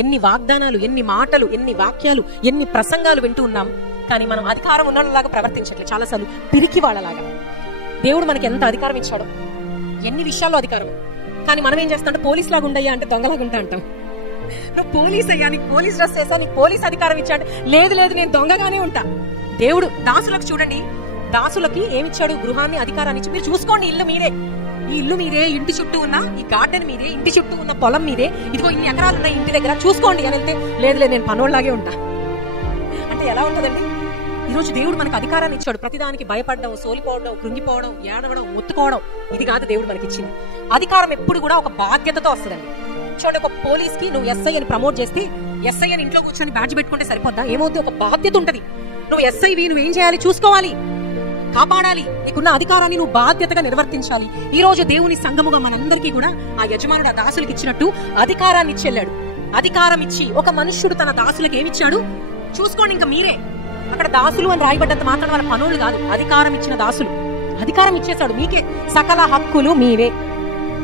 ఎన్ని వాగ్దానాలు, ఎన్ని మాటలు, ఎన్ని వాక్యాలు, ఎన్ని ప్రసంగాలు వింటూ ఉన్నాం. కానీ మనం అధికారం ఉన్నలాగా ప్రవర్తించట్లేదు. చాలాసార్లు పిరికి వాళ్ళలాగా. దేవుడు మనకి ఎంత అధికారం ఇచ్చాడో, ఎన్ని విషయాల్లో అధికారం. కానీ మనం ఏం చేస్తాం అంటే పోలీస్ లాగా ఉండయ్యా అంటే దొంగలాగా ఉంటా అంటాం. నువ్వు పోలీస్ అయ్యా, నీకు పోలీస్ డ్రెస్ వేసా, నీకు పోలీస్ అధికారం ఇచ్చాడు. లేదు లేదు, నేను దొంగగానే ఉంటా. దేవుడు దాసులకు చూడండి, దాసులకి ఏమిచ్చాడు? గృహాన్ని, అధికారాన్ని ఇచ్చి మీరు చూసుకోండి, ఇల్లు మీరే, ఈ ఇల్లు మీదే, ఇంటి చుట్టూ ఉన్న ఈ గార్డెన్ మీదే, ఇంటి చుట్టూ ఉన్న పొలం మీదే, ఇదిగో ఇన్ని ఎకరాలు ఉన్నాయి ఇంటి దగ్గర, చూసుకోండి అని వెళ్తే లేదు లేదు నేను పనోళ్ళలాగే ఉంటా అంటే ఎలా ఉంటుందండి? ఈరోజు దేవుడు మనకు అధికారాన్ని ఇచ్చాడు. ప్రతిదానికి భయపడడం, సోలిపోవడం, కృంగిపోవడం, ఏడవడం, మొత్తుకోవడం ఇది కాదు దేవుడు మనకి ఇచ్చింది. అధికారం ఎప్పుడు కూడా ఒక బాధ్యతతో వస్తుందండి. చూడండి, ఒక పోలీస్ కి నువ్వు ఎస్ఐ అని ప్రమోట్ చేస్తే ఎస్ఐ అని ఇంట్లో కూర్చొని బ్యాడ్జ్ పెట్టుకుంటే సరిపోద్దా? ఏమవుతుంది? ఒక బాధ్యత ఉంటది. నువ్వు ఎస్ఐవి, నువ్వు ఏం చేయాలి? చూసుకోవాలి, కాపాడాలి. నీకున్న అధికారాన్ని నువ్వు బాధ్యతగా నిర్వర్తించాలి. ఈ రోజు దేవుని సంఘముగా మనందరికీ కూడా ఆ యజమానుడు ఆ దాసులకు ఇచ్చినట్టు అధికారాన్ని ఇచ్చెళ్ళాడు. అధికారం ఇచ్చి ఒక మనుష్యుడు తన దాసులకు ఏమిచ్చాడు? చూసుకోండి, ఇంకా మీరే. అక్కడ దాసులు అని రాయబడ్డంత మాత్రం వాళ్ళ పనులు కాదు, అధికారం ఇచ్చిన దాసులు. అధికారం ఇచ్చేశాడు, మీకే సకల హక్కులు మీవే.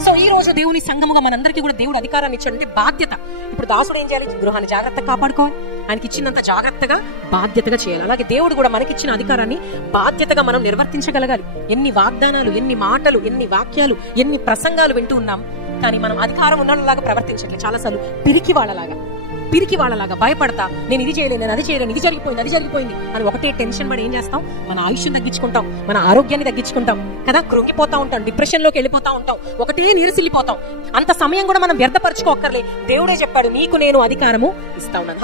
సో ఈ రోజు దేవుని సంఘముగా మనందరికీ కూడా దేవుడు అధికారాన్ని ఇచ్చాడు. అంటే బాధ్యత. ఇప్పుడు దాసుడు ఏం చేయాలి? గృహాన్ని జాగ్రత్తగా కాపాడుకోవాలి, ఆయనకి ఇచ్చినంత జాగ్రత్తగా బాధ్యతగా చేయాలి. అలాగే దేవుడు కూడా మనకిచ్చిన అధికారాన్ని బాధ్యతగా మనం నిర్వర్తించగలగాలి. ఎన్ని వాగ్దానాలు, ఎన్ని మాటలు, ఎన్ని వాక్యాలు, ఎన్ని ప్రసంగాలు వింటూ ఉన్నాం. కానీ మనం అధికారం ఉన్నలాగా ప్రవర్తించట్లేదు. చాలాసార్లు పిరికి వాళ్ళలాగా భయపడతా, నేను ఇది చేయలేను, నేను అది చేయలేను, ఇది జరిగిపోయింది అని ఒకటే టెన్షన్ పడి ఏం చేస్తాం? మన ఆయుష్ని తగ్గించుకుంటాం, మన ఆరోగ్యాన్ని తగ్గించుకుంటాం కదా, కృంగిపోతా ఉంటాం, డిప్రెషన్ లోకి వెళ్ళిపోతా ఉంటాం, ఒకటే నీరుసిల్లిపోతాం. అంత సమయం కూడా మనం వ్యర్థపరచుకోక్కర్లే. దేవుడే చెప్పాడు, నీకు నేను అధికారము ఇస్తా ఉన్నాను.